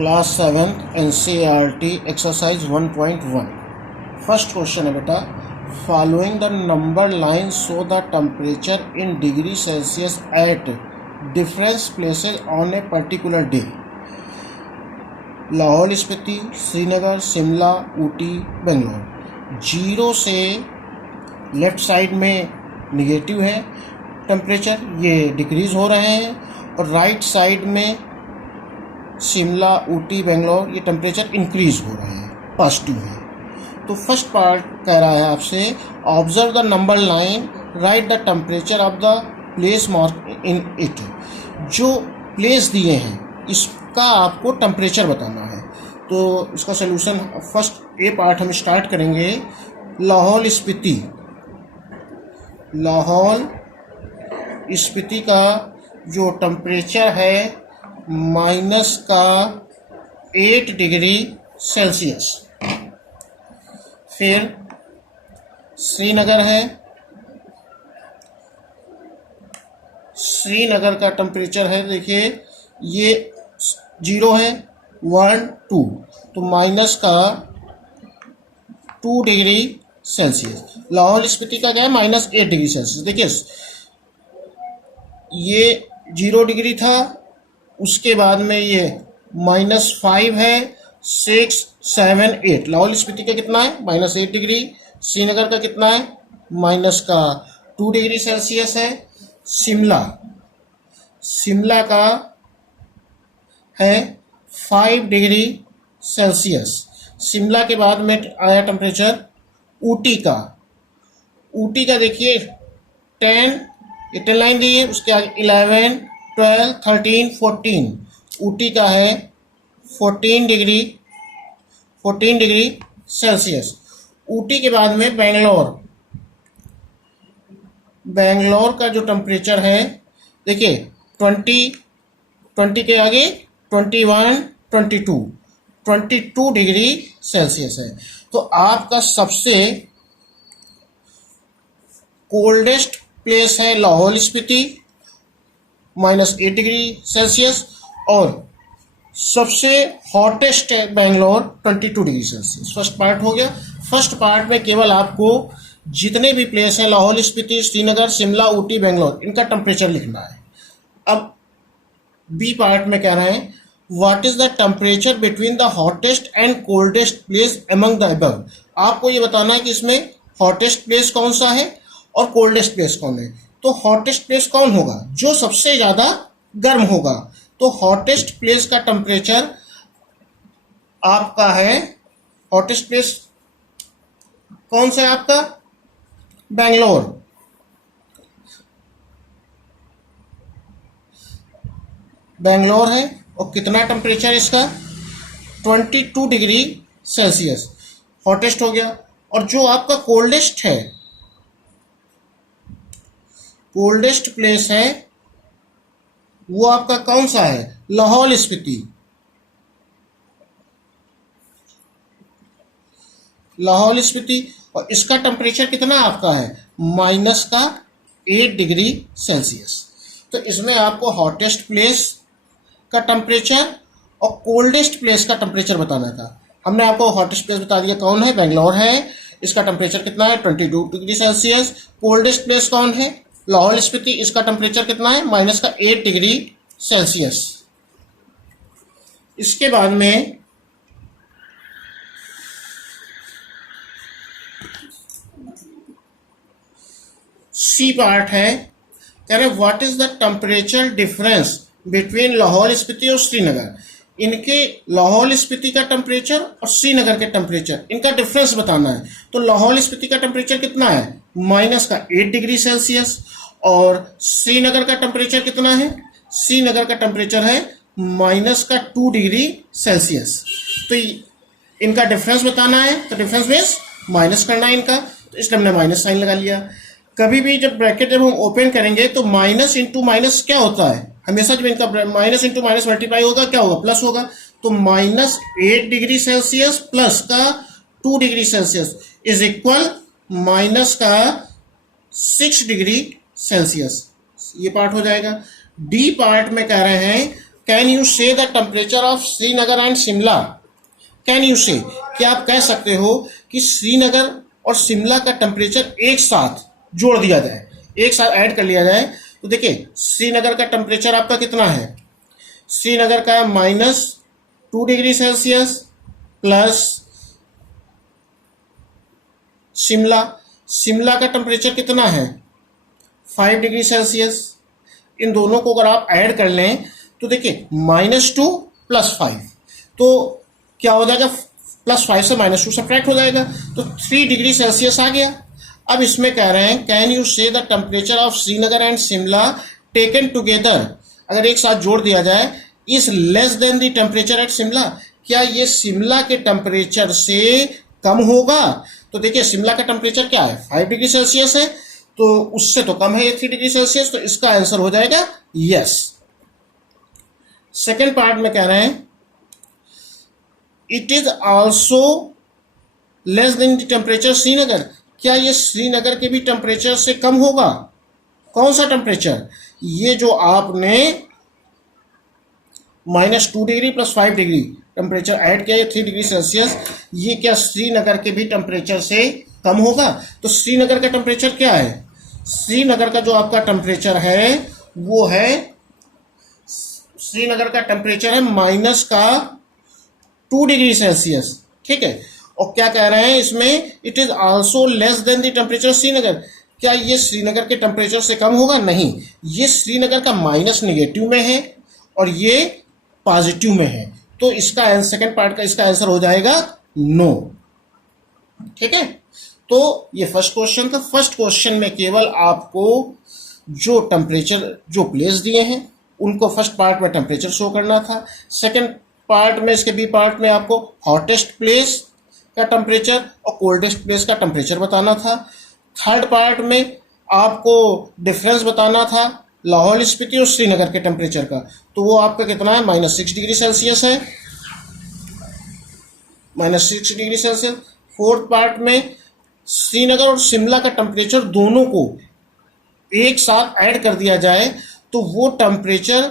Class 7 NCERT exercise 1.1 first question है बेटा। Following the number line show the temperature in degree Celsius at difference places on a particular day. Lahaul Spiti, Srinagar, Shimla, Ooty, Bangalore. 0 से left side में negative है temperature, ये decrease हो रहे हैं, और राइट साइड में शिमला, ऊटी, बेंगलोर ये टेम्परेचर इंक्रीज हो रहे हैं, पॉजिटिव है। तो फर्स्ट पार्ट कह रहा है आपसे observe the number line, right the temperature of the place mark in it. जो प्लेस दिए हैं इसका आपको टेम्परेचर बताना है। तो इसका सलूशन फर्स्ट ए पार्ट हम स्टार्ट करेंगे। लाहौल स्पीति, लाहौल स्पीति का जो टेम्परेचर है -8 डिग्री सेल्सियस। फिर श्रीनगर है, श्रीनगर का टेम्परेचर है, देखिए ये 0 है, 1 2, तो -2 डिग्री सेल्सियस। लाहौल स्पीति का क्या है, -8 डिग्री सेल्सियस। देखिए ये 0 डिग्री था, उसके बाद में ये -5 है, 6 7 8। लाहौल स्पीति का कितना है, -8 डिग्री। श्रीनगर का कितना है, -2 डिग्री सेल्सियस है। शिमला, शिमला का है 5 डिग्री सेल्सियस। शिमला के बाद में आया टेम्परेचर ऊटी का। ऊटी का देखिए 10, ये 10 लाइन दी है, उसके आगे 11 12 13 14। ऊटी का है 14 डिग्री सेल्सियस। ऊटी के बाद में बेंगलोर, बेंगलोर का जो टेम्परेचर है देखिए 20 के आगे 21 22 डिग्री सेल्सियस है। तो आपका सबसे कोल्डेस्ट प्लेस है लाहौल स्पीति, -8 डिग्री सेल्सियस, और सबसे हॉटेस्ट है Bangalore, 22 degree Celsius. First part हो गया। फर्स्ट पार्ट में केवल आपको जितने भी प्लेस हैं लाहौल स्पीति, श्रीनगर, शिमला, ऊटी, बेंगलोर, इनका टेम्परेचर लिखना है। अब बी पार्ट में कह रहे हैं what is the temperature between the hottest and coldest place among the above. आपको ये बताना है कि इसमें हॉटेस्ट प्लेस कौन सा है और कोल्डेस्ट प्लेस कौन है। तो हॉटेस्ट प्लेस कौन होगा, जो सबसे ज़्यादा गर्म होगा। तो हॉटेस्ट प्लेस का टेम्परेचर आपका है, हॉटेस्ट प्लेस कौन सा है आपका, बेंगलोर। बेंगलोर है, और कितना टेम्परेचर इसका, 22 डिग्री सेल्सियस, हॉटेस्ट हो गया। और जो आपका कोल्डेस्ट है, कोल्डेस्ट प्लेस है वो आपका कौन सा है, लाहौल स्पीति। लाहौल स्पीति, और इसका टेम्परेचर कितना आपका है, -8 डिग्री सेल्सियस। तो इसमें आपको हॉटेस्ट प्लेस का टेम्परेचर और कोल्डेस्ट प्लेस का टेम्परेचर बताना था। हमने आपको हॉटेस्ट प्लेस बता दिया कौन है, बेंगलोर है, इसका टेम्परेचर कितना है, 22 डिग्री सेल्सियस। कोल्डेस्ट प्लेस कौन है, लाहौल स्पीति, इसका टेम्परेचर कितना है, -8 डिग्री सेल्सियस। इसके बाद में सी पार्ट है, कह रहे what is the temperature difference between Lahaul Spiti और श्रीनगर। इनके लाहौल स्पीति का टेम्परेचर और श्रीनगर के टेम्परेचर, इनका डिफरेंस बताना है। तो लाहौल स्पीति का टेम्परेचर कितना है, -8 डिग्री सेल्सियस, और श्रीनगर का टेम्परेचर कितना है, श्रीनगर का टेम्परेचर है -2 डिग्री सेल्सियस। तो इनका डिफरेंस बताना है, तो डिफरेंस मीन्स माइनस करना है इनका, तो इसलिए हमने माइनस साइन लगा लिया। कभी भी जब ब्रैकेट जब हम ओपन करेंगे तो माइनस इंटू माइनस क्या होता है, हमेशा जब इनका माइनस इंटू माइनस मल्टीप्लाई होगा क्या होगा, प्लस होगा। तो -8 डिग्री सेल्सियस प्लस का 2 degree Celsius is equal -6 degree Celsius. ये पार्ट हो जाएगा। डी पार्ट में कह रहे हैं कैन यू से the temperature of Srinagar and Shimla, can you से, क्या आप कह सकते हो कि श्रीनगर और शिमला का टेम्परेचर एक साथ जोड़ दिया जाए, एक साथ ऐड कर लिया जाए? तो देखिए श्रीनगर का टेम्परेचर आपका कितना है, श्रीनगर का -2 degree Celsius plus Shimla, Shimla का टेम्परेचर कितना है 5 डिग्री सेल्सियस। इन दोनों को अगर आप ऐड कर लें तो देखिए -2 + 5, तो क्या हो जाएगा, +5 से -2 सब्ट्रैक्ट हो जाएगा, तो 3 डिग्री सेल्सियस आ गया। अब इसमें कह रहे हैं कैन यू से the temperature of Srinagar and Shimla taken together, अगर एक साथ जोड़ दिया जाए, is less than the temperature at Shimla, क्या ये शिमला के टेम्परेचर से कम होगा? तो देखिए शिमला का टेम्परेचर क्या है 5 डिग्री सेल्सियस है, तो उससे तो कम है ये 3 डिग्री सेल्सियस, तो इसका आंसर हो जाएगा यस। सेकेंड पार्ट में कह रहे हैं it is also less than the temperature Srinagar, क्या ये श्रीनगर के भी टेम्परेचर से कम होगा? कौन सा टेम्परेचर? ये जो आपने -2 डिग्री + 5 डिग्री टेम्परेचर ऐड किया, 3 डिग्री सेल्सियस, ये क्या श्रीनगर के भी टेम्परेचर से कम होगा? तो श्रीनगर का टेम्परेचर क्या है, श्रीनगर का जो आपका टेम्परेचर है वो है, श्रीनगर का टेम्परेचर है -2 डिग्री सेल्सियस, ठीक है। और क्या कह रहे हैं इसमें, it is also less than the temperature Srinagar, क्या ये श्रीनगर के टेम्परेचर से कम होगा? नहीं, ये श्रीनगर का माइनस नेगेटिव में है और ये पॉजिटिव में है, तो इसका सेकंड पार्ट का इसका आंसर हो जाएगा नो, ठीक है। तो ये फर्स्ट क्वेश्चन था। फर्स्ट क्वेश्चन में केवल आपको जो टेम्परेचर जो प्लेस दिए हैं उनको फर्स्ट पार्ट में टेम्परेचर शो करना था, सेकंड पार्ट में इसके बी पार्ट में आपको हॉटेस्ट प्लेस का टेम्परेचर और कोल्डेस्ट प्लेस का टेम्परेचर बताना था, थर्ड पार्ट में आपको डिफरेंस बताना था लाहौल स्पीति और श्रीनगर के टेम्परेचर का, तो वो आपका कितना है -6 डिग्री सेल्सियस है, -6 डिग्री सेल्सियस। फोर्थ पार्ट में श्रीनगर और शिमला का टेम्परेचर दोनों को एक साथ ऐड कर दिया जाए तो वो टेम्परेचर,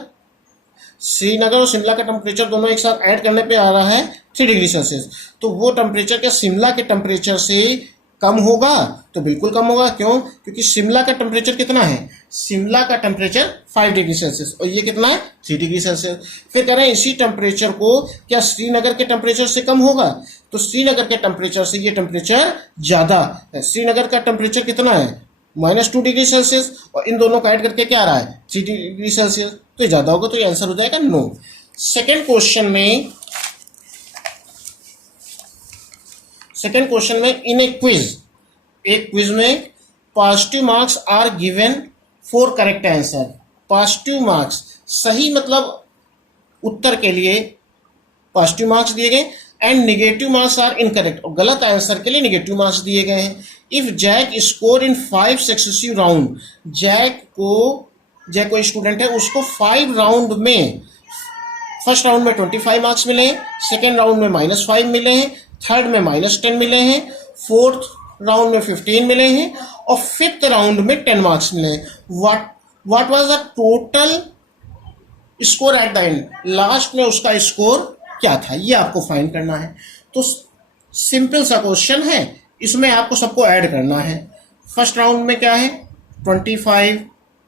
श्रीनगर और शिमला का टेम्परेचर दोनों एक साथ ऐड करने पे आ रहा है 3 डिग्री सेल्सियस, तो वो टेम्परेचर क्या शिमला के टेम्परेचर से कम होगा? तो बिल्कुल कम होगा। क्यों? क्योंकि शिमला का टेम्परेचर कितना है, शिमला का टेम्परेचर 5 डिग्री सेल्सियस और ये कितना है 3 डिग्री सेल्सियस। फिर कह रहे हैं इसी टेम्परेचर को क्या श्रीनगर के टेम्परेचर से कम होगा? तो श्रीनगर के टेम्परेचर से ये टेम्परेचर ज़्यादा है। श्रीनगर का टेम्परेचर कितना है -2 डिग्री सेल्सियस और इन दोनों का ऐड करके क्या आ रहा है 3 डिग्री सेल्सियस, तो ये ज़्यादा होगा, तो ये आंसर हो जाएगा नो। सेकेंड क्वेश्चन में इन ए क्विज, एक क्विज में positive marks are given for correct answer, positive marks सही मतलब उत्तर के लिए पॉजिटिव मार्क्स दिए गए and negative marks are incorrect, और गलत आंसर के लिए नेगेटिव मार्क्स दिए गए हैं। If Jack score in 5 successive round, Jack कोई स्टूडेंट है उसको 5 राउंड में, फर्स्ट राउंड में 25 मार्क्स मिले हैं, सेकेंड राउंड में -5 मिले हैं, थर्ड में -10 मिले हैं, फोर्थ राउंड में 15 मिले हैं और फिफ्थ राउंड में 10 मार्क्स मिले हैं। What was the total score at the end, last में उसका स्कोर क्या था, ये आपको फाइंड करना है। तो सिंपल सा क्वेश्चन है, इसमें आपको सबको ऐड करना है। फर्स्ट राउंड में क्या है 25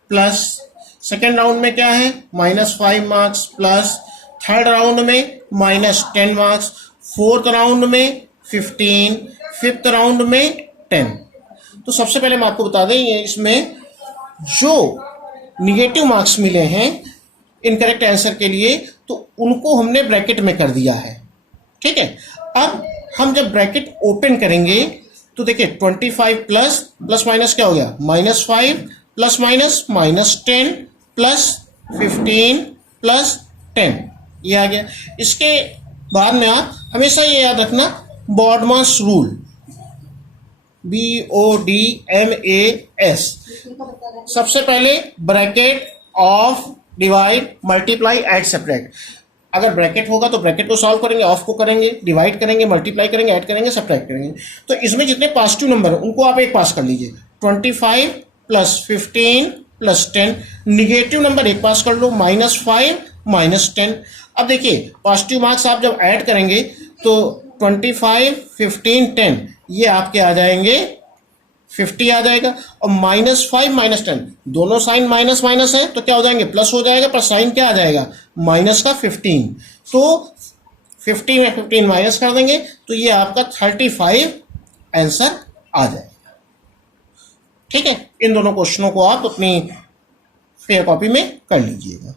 प्लस, सेकेंड राउंड में क्या है -5 मार्क्स प्लस, थर्ड राउंड में -10 मार्क्स, फोर्थ राउंड में 15, फिफ्थ राउंड में 10। तो सबसे पहले हम आपको बता दें ये इसमें जो निगेटिव मार्क्स मिले हैं इनकरेक्ट आंसर के लिए तो उनको हमने ब्रैकेट में कर दिया है, ठीक है। अब हम जब ब्रैकेट ओपन करेंगे तो देखिए 25 प्लस माइनस क्या हो गया -5 प्लस माइनस -10 प्लस 15 प्लस 10, ये आ गया। इसके बाद में आप हमेशा ये याद रखना बॉडमास रूल, BODMAS, सबसे पहले bracket of divide multiply add separate. अगर ब्रैकेट होगा तो ब्रैकेट को सॉल्व करेंगे, ऑफ को करेंगे, डिवाइड करेंगे, मल्टीप्लाई करेंगे, ऐड करेंगे, सब्ट्रैक्ट करेंगे। तो इसमें जितने पॉजिटिव नंबर हैं उनको आप एक पास कर लीजिए, 25 प्लस 15 प्लस 10, निगेटिव नंबर एक पास कर लो, -5 -10। अब देखिए पॉजिटिव मार्क्स आप जब ऐड करेंगे तो 25, 15, 10 ये आपके आ जाएंगे 50 आ जाएगा, और -5 -10 दोनों साइन माइनस माइनस है तो क्या हो जाएंगे, प्लस हो जाएगा, पर साइन क्या आ जाएगा, माइनस का 15। तो 50 में 15 माइनस कर देंगे तो ये आपका 35 आंसर आ जाएगा। ठीक है, इन दोनों क्वेश्चनों को आप अपनी फेयर कॉपी में कर लीजिएगा।